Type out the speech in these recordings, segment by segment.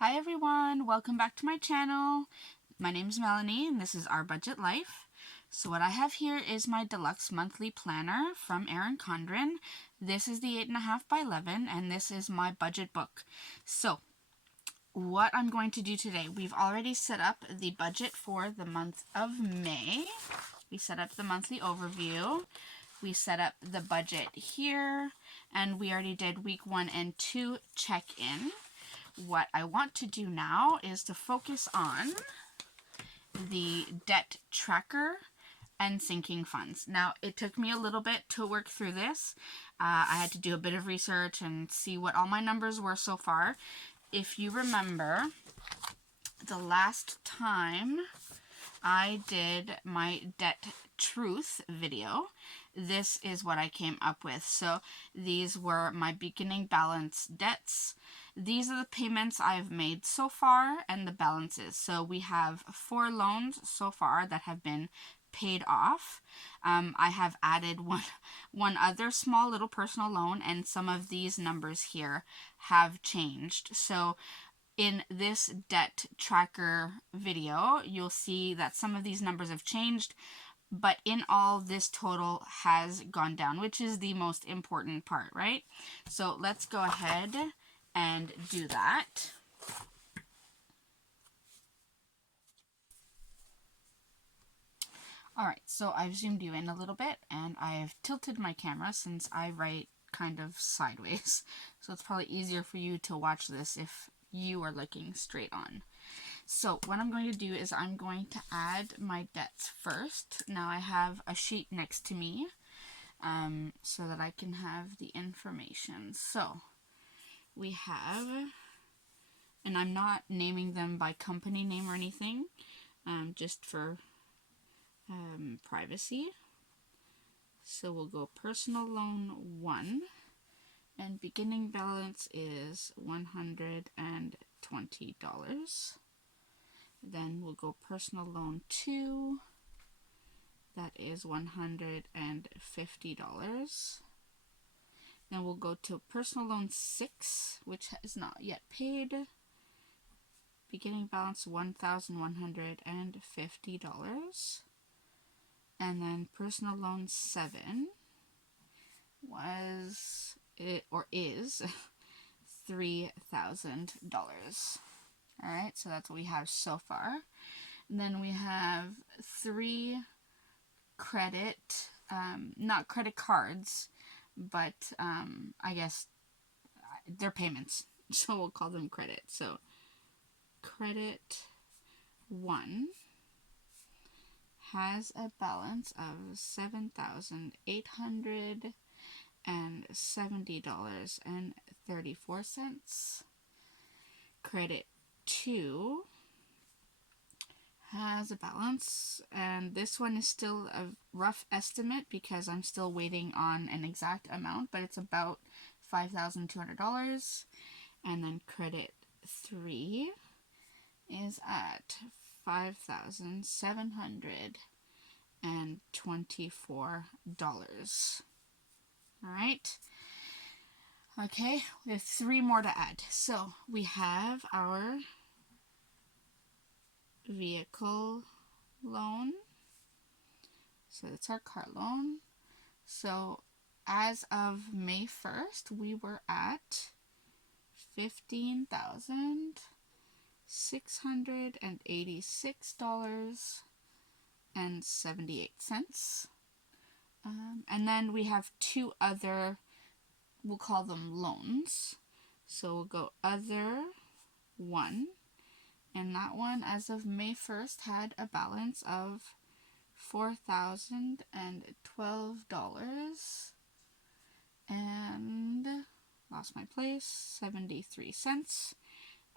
Hi everyone, welcome back to my channel. My name is Melanie and this is Our Budget Life. So what I have here is my Deluxe monthly planner from Erin Condren. This is the 8.5 by 11 and this is my budget book. So what I'm going to do today, we've already set up the budget for the month of May. We set up the monthly overview. We set up the budget here and we already did week 1 and 2 check-in. What I want to do now is to focus on the debt tracker and sinking funds. Now, it took me a little bit to work through this. I had to do a bit of research and see what all my numbers were so far. If you remember, the last time I did my debt truth video, this is what I came up with. So these were my beginning balance debts. These are the payments I've made so far and the balances. So we have 4 loans so far that have been paid off. I have added one other small little personal loan, and some of these numbers here have changed. So in this debt tracker video, you'll see that some of these numbers have changed, but in all, this total has gone down, which is the most important part, right? So let's go ahead and do that. Alright, so I've zoomed you in a little bit, and I've tilted my camera since I write kind of sideways. So it's probably easier for you to watch this if you are looking straight on. So what I'm going to do is I'm going to add my debts first. Now I have a sheet next to me so that I can have the information. So we have, and I'm not naming them by company name or anything, just for privacy. So we'll go personal loan 1, and beginning balance is $120. Then we'll go personal loan 2, that is $150. Then we'll go to personal loan 6, which is not yet paid. Beginning balance $1,150. And then personal loan 7 was, or is, $3,000. Alright, so that's what we have so far. And then we have 3 credit, not credit cards, but I guess they're payments, so we'll call them credit. So credit 1 has a balance of $7,870.34. Credit 2 has a balance, and this one is still a rough estimate because I'm still waiting on an exact amount, but it's about $5,200. And then credit 3 is at $5,724. Alright. Okay, we have 3 more to add. So we have our vehicle loan. So that's our car loan. So as of May 1st, we were at $15,686.78. And then we have 2 other, we'll call them loans. So we'll go other 1, and that one as of May 1st had a balance of $4,012 and lost my place, 73 cents.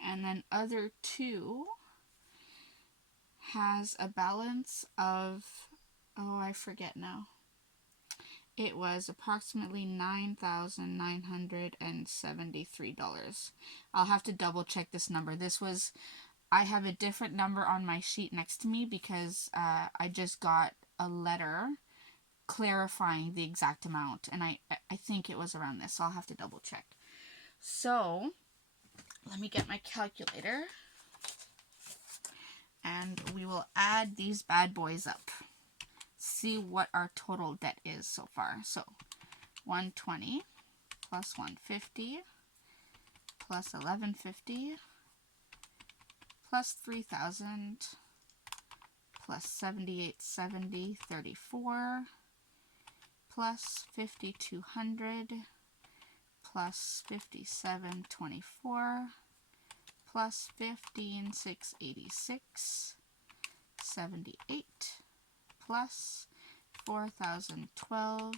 And then other 2 has a balance of, oh, I forget now. It was approximately $9,973. I'll have to double check this number. I have a different number on my sheet next to me because I just got a letter clarifying the exact amount, and I think it was around this, so I'll have to double check. So let me get my calculator. And we will add these bad boys up. See what our total debt is so far. So 120 plus 150 plus 1150 plus 3000 plus 7870 34 plus 5200 plus 5724 plus 15686 78 plus 4012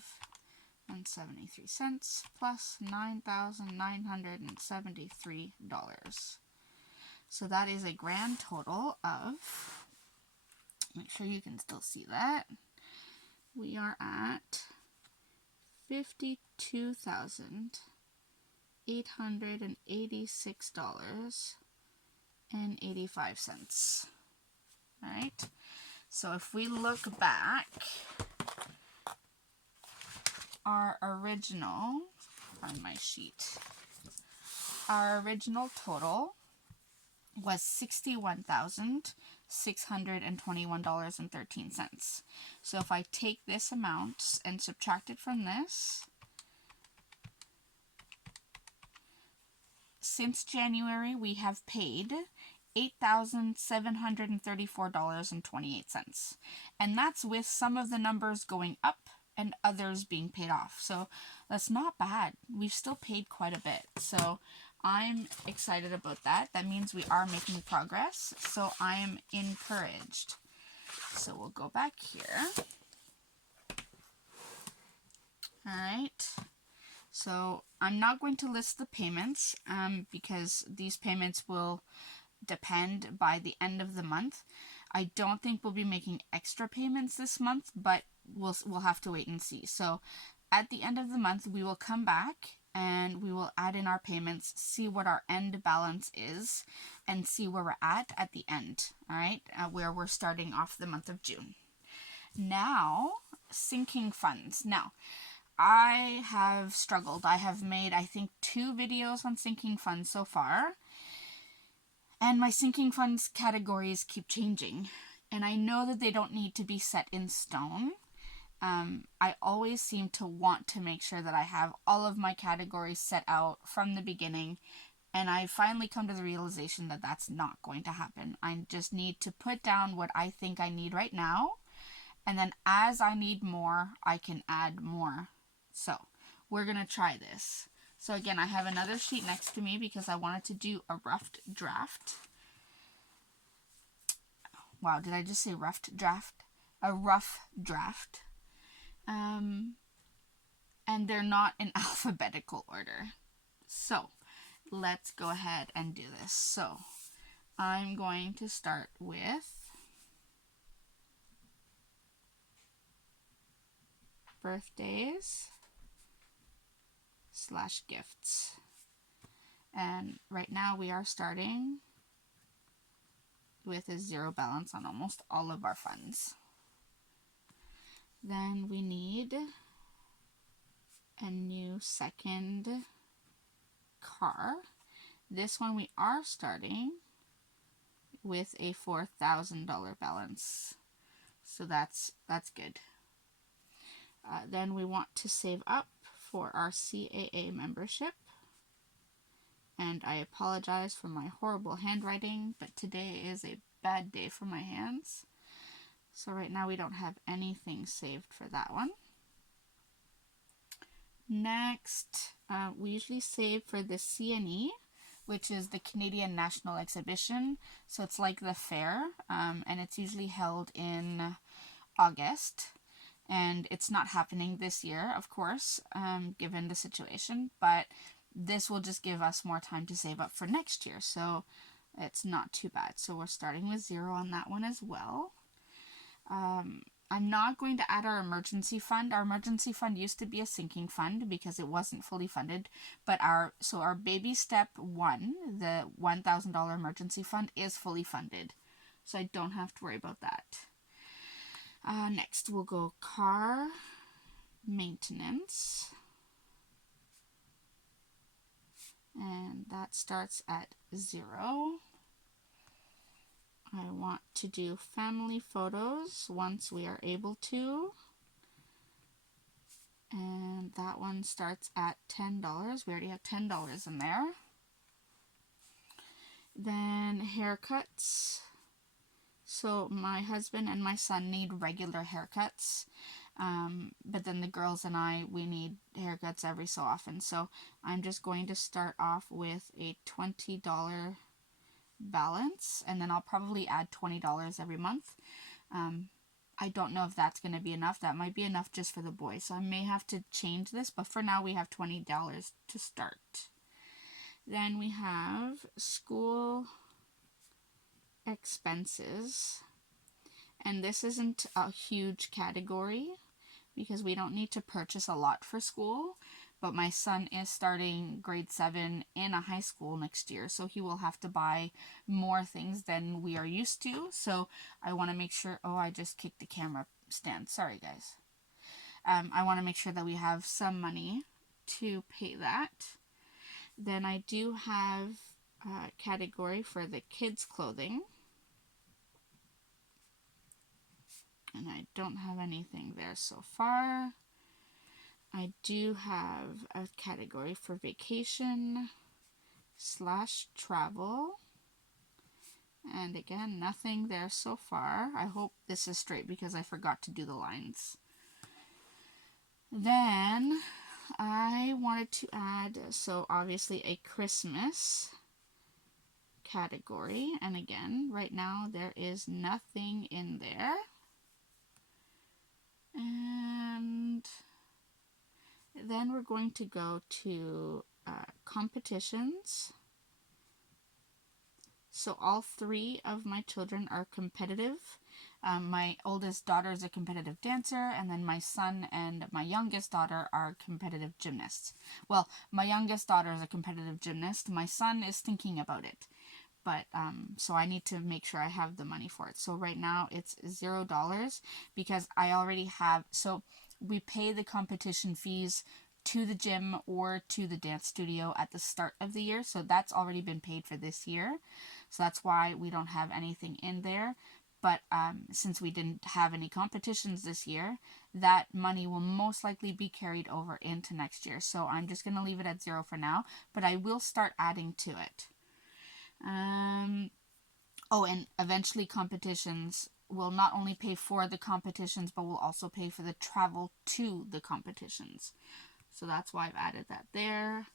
and 73 cents plus $9,973. So that is a grand total of, make sure you can still see that, we are at $52,886.85. All right. So if we look back, our original, on my sheet, our original total was $61,621.13. So if I take this amount and subtract it from this, since January we have paid $8,734.28. And that's with some of the numbers going up and others being paid off. So that's not bad. We've still paid quite a bit. So I'm excited about that. That means we are making progress. So I'm encouraged. So we'll go back here. All right. So I'm not going to list the payments because these payments will depend by the end of the month. I don't think we'll be making extra payments this month, but we'll have to wait and see. So at the end of the month, we will come back and we will add in our payments, see what our end balance is, and see where we're at the end, all right, where we're starting off the month of June. Now, sinking funds. Now, I have struggled. I have made, I think, 2 videos on sinking funds so far. And my sinking funds categories keep changing. And I know that they don't need to be set in stone. I always seem to want to make sure that I have all of my categories set out from the beginning. And I finally come to the realization that that's not going to happen. I just need to put down what I think I need right now. And then as I need more, I can add more. So we're going to try this. So again, I have another sheet next to me because I wanted to do a rough draft. Wow, did I just say rough draft? A rough draft. And they're not in alphabetical order. So let's go ahead and do this. So I'm going to start with birthdays / gifts. And right now we are starting with a 0 balance on almost all of our funds. Then we need a new second car. This one we are starting with a $4,000 balance. So that's good. Then we want to save up for our CAA membership. And I apologize for my horrible handwriting, but today is a bad day for my hands. So right now we don't have anything saved for that one. Next, we usually save for the CNE, which is the Canadian National Exhibition. So it's like the fair, and it's usually held in August. And it's not happening this year, of course, given the situation, but this will just give us more time to save up for next year, so it's not too bad. So we're starting with 0 on that one as well. I'm not going to add our emergency fund. Our emergency fund used to be a sinking fund because it wasn't fully funded, but our baby step 1, the $1,000 emergency fund, is fully funded, so I don't have to worry about that. Next we'll go car maintenance. and that starts at 0. I want to do family photos once we are able to, and that one starts at $10. We already have $10 in there. Then haircuts. So my husband and my son need regular haircuts, but then the girls and I, we need haircuts every so often. So I'm just going to start off with a $20 balance, and then I'll probably add $20 every month. I don't know if that's going to be enough. That might be enough just for the boys, so I may have to change this, but for now we have $20 to start. Then we have school expenses, and this isn't a huge category because we don't need to purchase a lot for school, but my son is starting grade 7 in a high school next year, so he will have to buy more things than we are used to. So I want to make sure, oh, I just kicked the camera stand, sorry guys. I want to make sure that we have some money to pay that. Then I do have a category for the kids' clothing, and I don't have anything there so far. I do have a category for vacation / travel, and again, nothing there so far. I hope this is straight because I forgot to do the lines. Then I wanted to add, so obviously a Christmas category, and again, right now there is nothing in there. And then we're going to go to competitions. So all 3 of my children are competitive. My oldest daughter is a competitive dancer, and then my son and my youngest daughter are competitive gymnasts. Well, my youngest daughter is a competitive gymnast. My son is thinking about it. But, so I need to make sure I have the money for it. So right now it's $0 because I already have, so we pay the competition fees to the gym or to the dance studio at the start of the year. So that's already been paid for this year. So that's why we don't have anything in there. But since we didn't have any competitions this year, that money will most likely be carried over into next year. So I'm just going to leave it at 0 for now, but I will start adding to it. Oh, and eventually competitions will not only pay for the competitions, but will also pay for the travel to the competitions. So that's why I've added that there.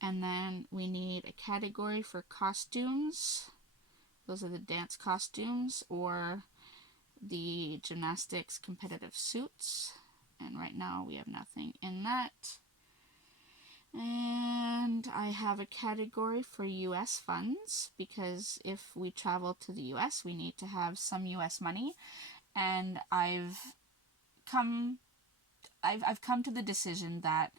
And then we need a category for costumes. Those are the dance costumes or the gymnastics competitive suits. And right now we have nothing in that. And I have a category for US funds because if we travel to the US, we need to have some US money. And I've come to the decision that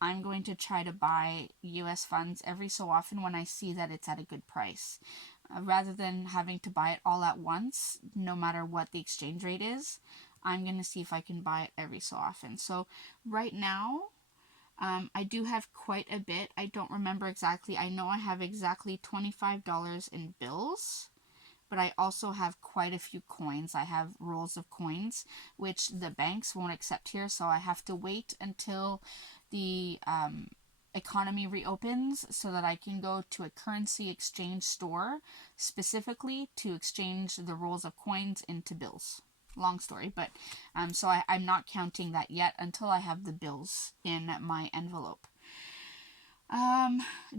I'm going to try to buy US funds every so often when I see that it's at a good price. Rather than having to buy it all at once, no matter what the exchange rate is, I'm going to see if I can buy it every so often. So right now, I do have quite a bit. I don't remember exactly. I know I have exactly $25 in bills, but I also have quite a few coins. I have rolls of coins, which the banks won't accept here, so I have to wait until the economy reopens so that I can go to a currency exchange store specifically to exchange the rolls of coins into bills. Long story, but so I'm not counting that yet until I have the bills in my envelope.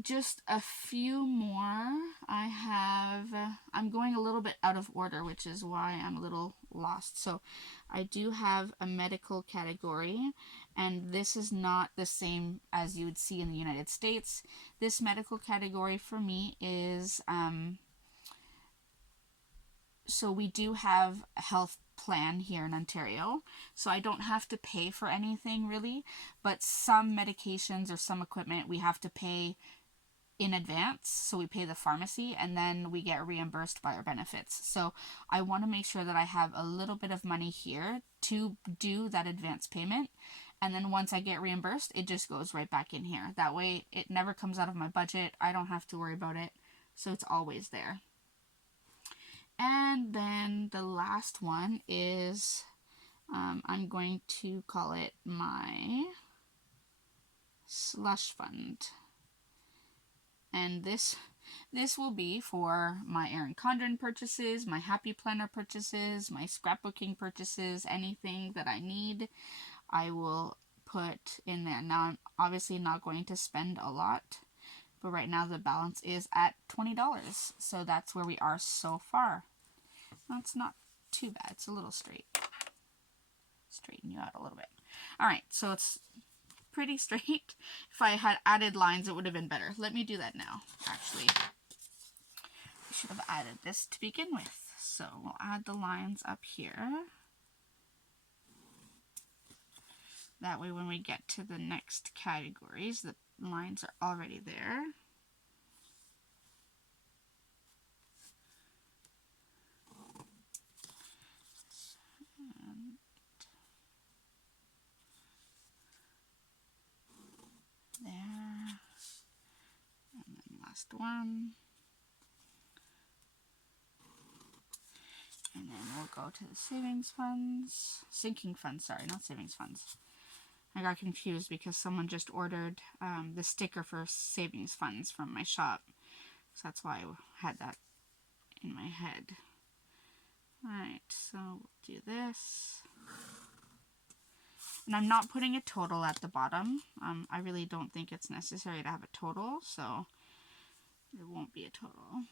Just a few more. I'm going a little bit out of order, which is why I'm a little lost. So I do have a medical category, and this is not the same as you would see in the United States. This medical category for me is, so we do have a health plan here in Ontario, so I don't have to pay for anything really, but some medications or some equipment we have to pay in advance, so we pay the pharmacy and then we get reimbursed by our benefits. So I want to make sure that I have a little bit of money here to do that advance payment, and then once I get reimbursed, it just goes right back in here. That way it never comes out of my budget. I don't have to worry about it, so it's always there. And then the last one is, I'm going to call it my slush fund. And this will be for my Erin Condren purchases, my Happy Planner purchases, my scrapbooking purchases, anything that I need, I will put in there. Now, I'm obviously not going to spend a lot, but right now the balance is at $20. So that's where we are so far. That's not too bad. It's a little straight. Straighten you out a little bit. All right, so it's pretty straight. If I had added lines, it would have been better. Let me do that now. Actually, I should have added this to begin with. So we'll add the lines up here. That way when we get to the next categories, the lines are already there. And there. And then last one. And then we'll go to the savings funds. Sinking funds, sorry, not savings funds. I got confused because someone just ordered the sticker for savings funds from my shop. So that's why I had that in my head. Alright, so we'll do this. And I'm not putting a total at the bottom. I really don't think it's necessary to have a total, so there won't be a total.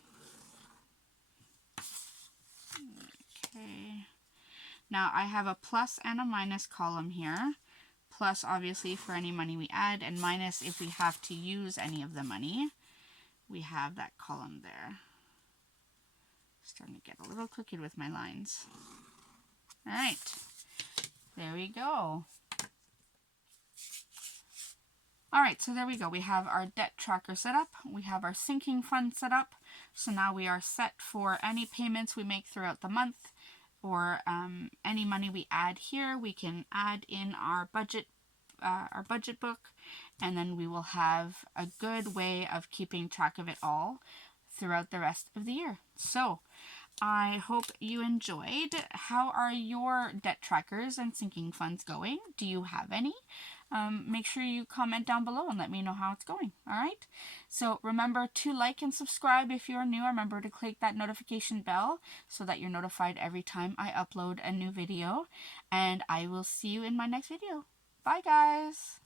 Okay. Now I have a plus and a minus column here. Plus, obviously, for any money we add, and minus if we have to use any of the money. We have that column there. Starting to get a little crooked with my lines. Alright, there we go. Alright, so there we go. We have our debt tracker set up. We have our sinking fund set up. So now we are set for any payments we make throughout the month, or any money we add here. We can add in our budget book, and then we will have a good way of keeping track of it all throughout the rest of the year. So I hope you enjoyed. How are your debt trackers and sinking funds going? Do you have any? Make sure you comment down below and let me know how it's going. Alright? So remember to like and subscribe if you're new. Remember to click that notification bell so that you're notified every time I upload a new video. And I will see you in my next video. Bye guys!